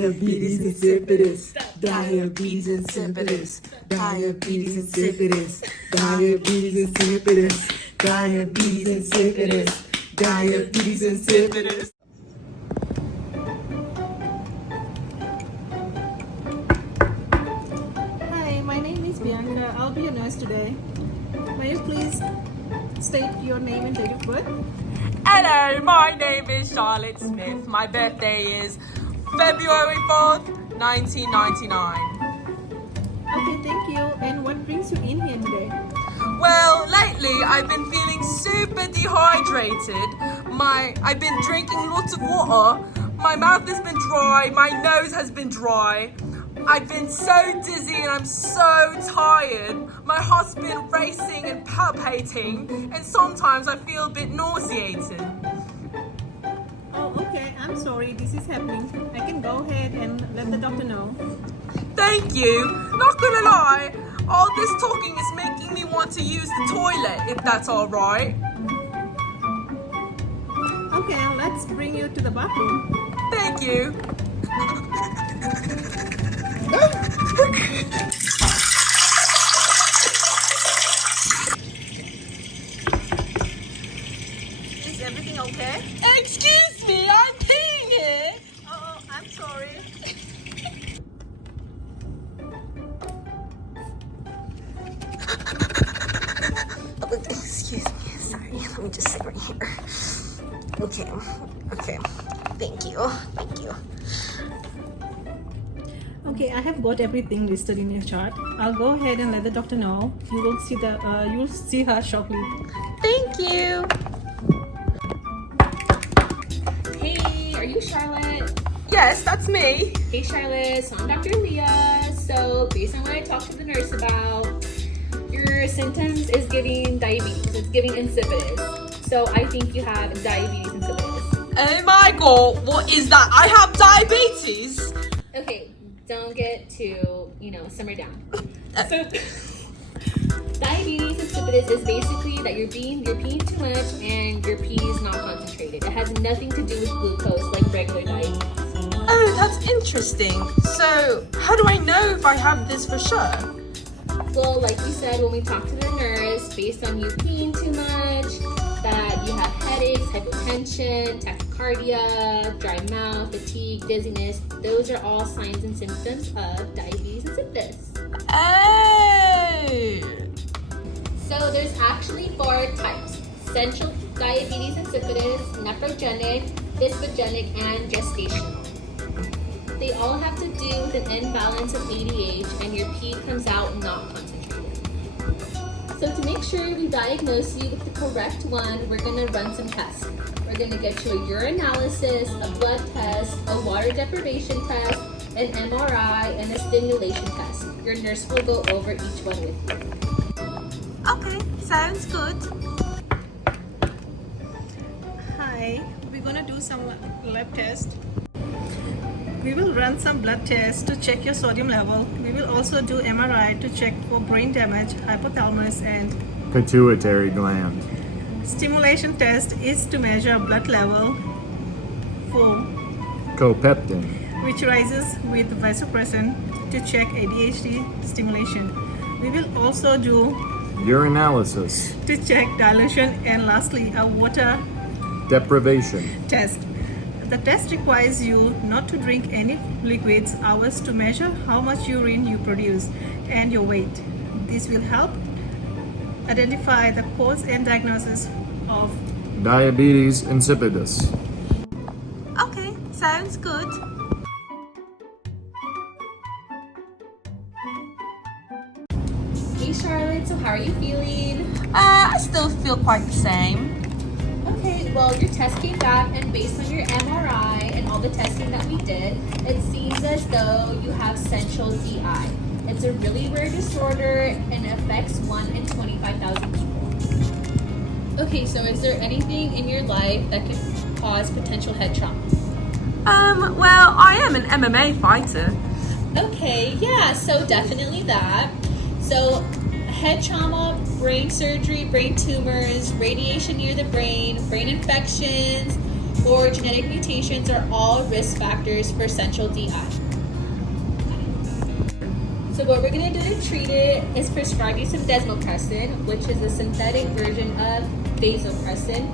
Diabetes insipidus, diabetes insipidus, diabetes insipidus, diabetes insipidus, diabetes insipidus, diabetes insipidus. Hi, my name is Bianca. I'll be your nurse today. May you please state your name and date of birth? Hello, my name is Charlotte Smith. My birthday is February 4th, 1999. Okay, thank you. And what brings you in here today? Well, lately I've been feeling super dehydrated. I've been drinking lots of water. My mouth has been dry, my nose has been dry. I've been so dizzy and I'm so tired. My heart's been racing and palpitating, and sometimes I feel a bit nauseated. Oh, okay. I'm sorry this is happening. I can go ahead and let the doctor know. Thank you. Not gonna lie, all this talking is making me want to use the toilet, if that's alright. Okay, let's bring you to the bathroom. Thank you. Is everything okay? Excuse me, I'm peeing here. Oh, I'm sorry. Excuse me, sorry. Let me just sit right here. Okay. Thank you. Okay, I have got everything listed in your chart. I'll go ahead and let the doctor know. You'll see her shortly. Thank you. Hey, are you Charlotte? Yes, that's me. Hey Charlotte, so I'm Dr. Leah. So based on what I talked to the nurse about, your symptoms is giving diabetes. It's giving insipidus. So I think you have diabetes insipidus. Oh my god, what is that? I have diabetes. Okay, don't get too, simmer down. So diabetes insipidus is basically that you're peeing too much and your pee is not concentrated. It has nothing to do with glucose like regular diabetes. Oh, that's interesting. So, how do I know if I have this for sure? Well, like you said, when we talked to the nurse, based on you peeing too much, that you have headaches, hypotension, tachycardia, dry mouth, fatigue, dizziness, those are all signs and symptoms of diabetes insipidus. Oh. So there's actually 4 types: central diabetes insipidus, nephrogenic, dyspogenic, and gestational. They all have to do with an imbalance of ADH and your pee comes out not concentrated. So to make sure we diagnose you with the correct one, we're going to run some tests. We're going to get you a urinalysis, a blood test, a water deprivation test, an MRI, and a stimulation test. Your nurse will go over each one with you. Okay, sounds good. Hi, we're gonna do some lab test. We will run some blood tests to check your sodium level. We will also do MRI to check for brain damage, hypothalamus, and pituitary gland. stimulation test is to measure blood level for Copeptin. which rises with vasopressin to check ADHD stimulation. We will also do Urinalysis. to check dilution, and lastly a water Deprivation. test. The test requires you not to drink any liquids hours to measure how much urine you produce and your weight. This will help identify the cause and diagnosis of Diabetes insipidus. Okay, sounds good. Hey Charlotte, so how are you feeling? I still feel quite the same. Okay, well your test came back and based on your MRI and all the testing that we did, it seems as though you have central DI. It's a really rare disorder and it affects 1 in 25,000 people. Okay, so is there anything in your life that could cause potential head trauma? Well, I am an MMA fighter. Okay, yeah, so definitely that. So head trauma, brain surgery, brain tumors, radiation near the brain infections, or genetic mutations are all risk factors for essential DI. So what we're going to do to treat it is prescribe you some desmopressin, which is a synthetic version of vasopressin.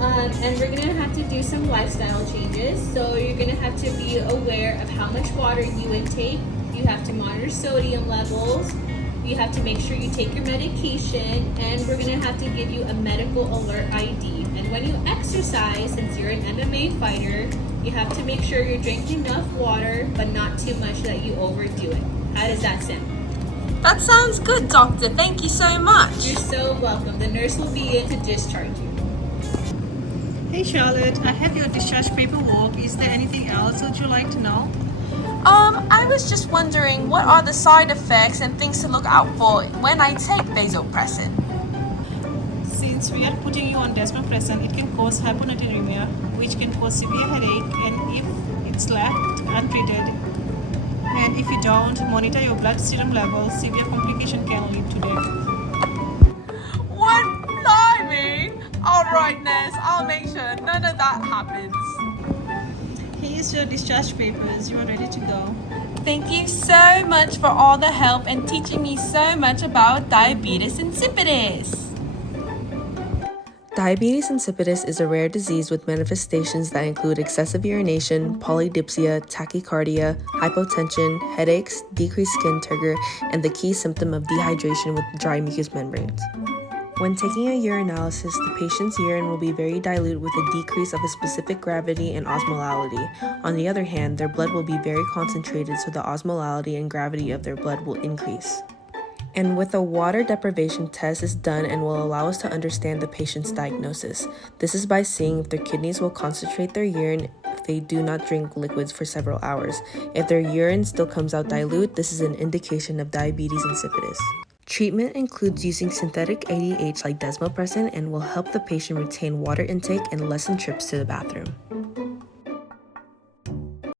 And we're going to have to do some lifestyle changes. So you're going to have to be aware of how much water you intake. You have to monitor sodium levels. You have to make sure you take your medication, and we're going to have to give you a medical alert ID. And when you exercise, since you're an MMA fighter, you have to make sure you're drinking enough water, but not too much that you overdo it. How does that sound? That sounds good, doctor. Thank you so much. You're so welcome. The nurse will be in to discharge you. Hey Charlotte, I have your discharge paperwork. Is there anything else would you like to know? I was just wondering, what are the side effects and things to look out for when I take vasopressin? Since we are putting you on desmopressin, it can cause hyponatremia, which can cause severe headache, and if it's left untreated, and if you don't monitor your blood serum levels, severe complication can lead to death. What? Blimey! Alright, nurse, I'll make sure none of that happens. Here's your discharge papers. You are ready to go. Thank you so much for all the help and teaching me so much about diabetes insipidus. Diabetes insipidus is a rare disease with manifestations that include excessive urination, polydipsia, tachycardia, hypotension, headaches, decreased skin turgor, and the key symptom of dehydration with dry mucous membranes. When taking a urinalysis, the patient's urine will be very dilute with a decrease of a specific gravity and osmolality. On the other hand, their blood will be very concentrated, so the osmolality and gravity of their blood will increase. And with a water deprivation test is done and will allow us to understand the patient's diagnosis. This is by seeing if their kidneys will concentrate their urine if they do not drink liquids for several hours. If their urine still comes out dilute, this is an indication of diabetes insipidus. Treatment includes using synthetic ADH like desmopressin and will help the patient retain water intake and lessen trips to the bathroom.